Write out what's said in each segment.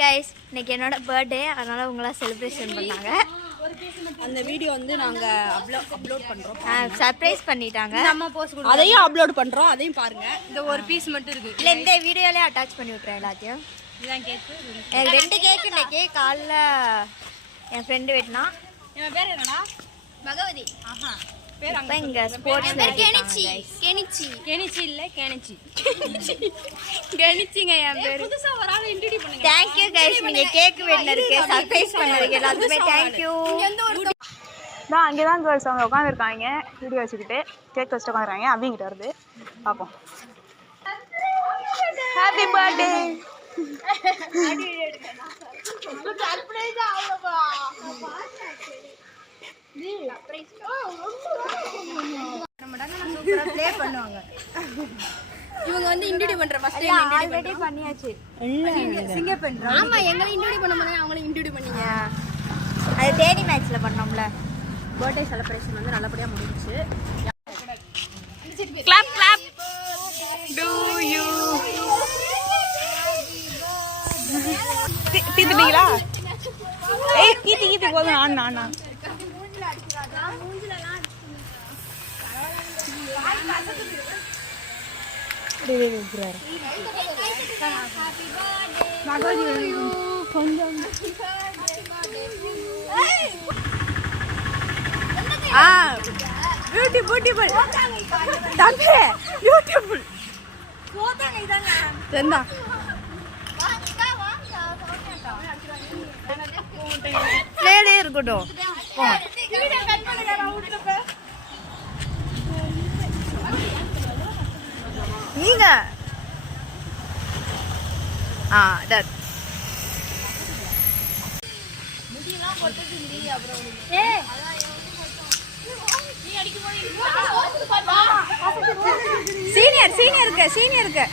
guys, இன்னைக்கு என்னோட birthday, அதனால உங்களா செலிப்ரேஷன் பண்ணாங்க. அந்த வீடியோ வந்து நாங்க அப்லோட் பண்றோம். சர்ப்ரைஸ் பண்ணிட்டாங்க. நம்ம போஸ்ட் கொடுங்க. அதையும் அப்லோட் பண்றோம். அதையும் பாருங்க. இந்த ஒரு பீஸ் மட்டும் இருக்கு. இல்ல இந்த வீடியோலயே அட்டாச் பண்ணி விட்டுறேன் எல்லாத்தையும். இதான் கேக். எனக்கு 2 கேக் இன்னைக்கு காலைல என் ஃப்ரெண்ட் வெட்டினா. என் பேர் என்னடா? பகவதி. ஆஹா. பேர் அங்க இங்க ஸ்போர்ட்ஸ்ல கெனிச்சி. கெனிச்சி இல்ல கெனிச்சி. கெனிச்சிங்க என் பேர். புதுசா ஒரு ஆளை இன்ட்ரோ듀ஸ் பண்ணுங்க. Thank you guys, நீங்க கேக் வெட்டினதுக்கு சர்ப்ரைஸ் பண்ணதுக்கு எல்லாத்துக்குமே thank you. தான் அங்கே தான் கேர்ள்ஸ் அவங்க உட்காந்துருக்காங்க வீடியோ வச்சுக்கிட்டு கேக் வச்சுட்டு உட்காந்துருக்காங்க. அப்படிங்கிட்ட வருது பார்ப்போம். Happy birthday. ப்ளே பண்ணுவாங்க. இவங்க வந்து இன்ட்ரோ듀ஸ் பண்ற ஃபர்ஸ்ட் டைம் ஆல்ரெடி பண்ணியாச்சு. சிங்க பண்றோம். ஆமா எங்களை இன்ட்ரோ듀ஸ் பண்ண முடியாது, அவங்கள இன்ட்ரோ듀ஸ் பண்ணீங்க. அது தேடி மேட்ச்ல பண்ணோம்ல. பர்த்டே செலிப்ரேஷன் வந்து நல்லபடியா முடிஞ்சிச்சு. Clap clap to you. தீத்துட்டீங்களா? ஏய் கீத்தி போதும். ஆனா கொஞ்சம் பியூட்டிஃபுல் தம்பி பியூட்டிஃபுல் தெந்தா பிளேடே இருக்கட்டும். நீங்க தட் சீனியருக்கு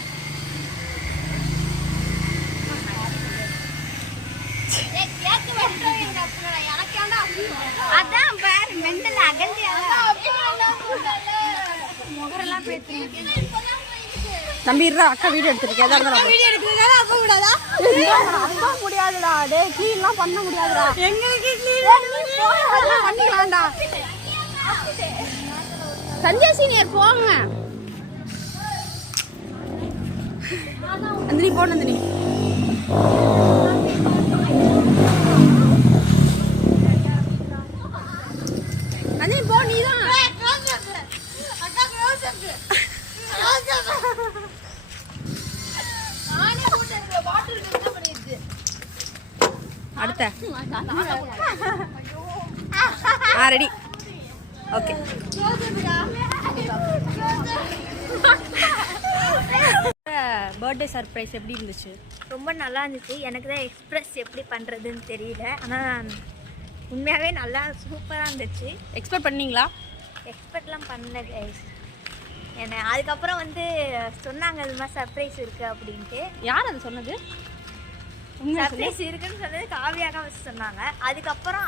அதான் பாரு மெண்டல் முகரெல்லாம் பேசுறீங்க. தம்பி இருடா, அக்கா வீடியோ எடுத்துருக்கேன். அப்பா முடியாதுடா. டே க்ளீன்லாம் பண்ண முடியாதுடா. எங்களுக்கு பண்ணிக்கலாம்டா. சந்தியா சீனியர் போங்க. நந்தினி போ. நந்தினி நந்தினி போ. நீதான் அடுத்த ரெடி. ஓகே பர்த்டே சர்ப்ரைஸ் எப்படி இருந்துச்சு? ரொம்ப நல்லா இருந்துச்சு. எனக்கு தான் எக்ஸ்பிரஸ் எப்படி பண்ணுறதுன்னு தெரியல. ஆனால் உண்மையாகவே நல்லா சூப்பராக இருந்துச்சு. எக்ஸ்பெக்ட் பண்ணீங்களா? எக்ஸ்பெக்ட்லாம் பண்ணல கைஸ். என்ன அதுக்கப்புறம் வந்து சொன்னாங்க இது மாதிரி சர்ப்ரைஸ் இருக்குது அப்படின்ட்டு. யார் அது சொன்னது? சர்ப்ரைஸ் இருக்குன்னு சொன்னது காவியாக சொன்னாங்க. அதுக்கப்புறம்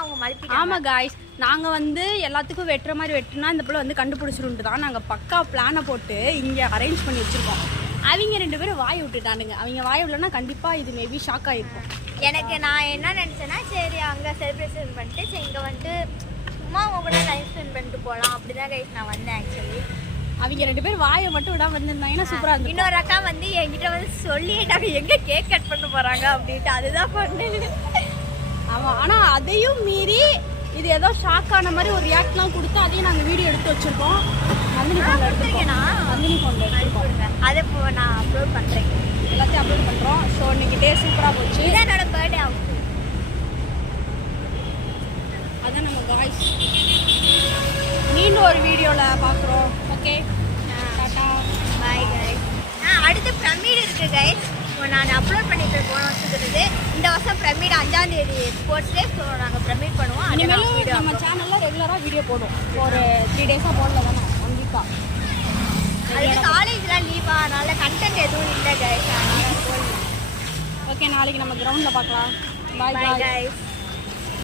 அவங்க மழுப்பிட்டாங்க. ஆமாம் காய்ஸ், நாங்கள் வந்து எல்லாத்துக்கும் வெட்டுற மாதிரி வெட்டுனா இந்த பிள்ளை வந்து கண்டுபிடிச்சிருன்ட்டு தான் நாங்கள் பக்கா பிளானை போட்டு இங்கே அரேஞ்ச் பண்ணி வச்சுருக்கோம். அவங்க 2 பேரும் வாய் விட்டுட்டானுங்க. அவங்க வாய் விடலன்னா கண்டிப்பாக இது மேபி ஷாக் ஆகிருக்கும். எனக்கு நான் என்ன நினச்சேன்னா, சரி அங்கே செலிப்ரேஷன் பண்ணிட்டு சரி இங்கே வந்துட்டு சும்மா அவங்க கூட டைம் ஸ்பெண்ட் பண்ணிட்டு போகலாம் அப்படி தான் கைஸ் நான் வந்தேன். ஆக்சுவலி அவங்க 2 பேர் வாயை மட்டும் விடாம வந்திருந்தாங்கன்னா சூப்பராக இருந்துச்சு. இன்னொரு அக்கா வந்து என்கிட்ட வந்து சொல்லிட்டாங்க எங்கே கேக் கட் பண்ண போகிறாங்க அப்படின்ட்டு. அதுதான் பண்ணு. ஆமாம், ஆனால் அதையும் மீறி இது ஏதோ ஷாக் ஆன மாதிரி ஒரு ரியாக்ட்லாம் கொடுத்து அதையும் நாங்கள் வீடியோ எடுத்து வச்சுருக்கோம். நந்தினி ஃபோனில் எடுத்துருக்கோம். அதை இப்போ நான் அப்லோட் பண்ணுறேன். எல்லாத்தையும் அப்லோட் பண்ணுறோம். ஸோ இன்னைக்கு டே சூப்பராக போச்சு. இதான் என்னோட பர்த்டே ஆகும். அதான் நம்ம காய்ஸ் மீண்டும் ஒரு வீடியோவில் பார்க்குறோம். Okay Tata bye guys. அடுத்து பிரமிட் இருக்குது கைஸ். நான் அப்லோட் பண்ணிட்டு போன வருஷத்துக்கு இந்த வருஷம் பிரமிட் 5ஆம் தேதி ஸ்போர்ட்ஸ் டே. ஸோ நாங்கள் பிரமிட் பண்ணுவோம். இனிமேல் நம்ம சேனலில் ரெகுலராக வீடியோ போடும். ஒரு 3 டேஸாக போடல தானே, 1 வீக்காக. அது காலேஜ்லாம் லீவா, அதனால கண்டென்ட் எதுவும் இல்லை கைஸ். ஓகே, நாளைக்கு நம்ம கிரவுண்டில் பார்க்கலாம். Bye guys.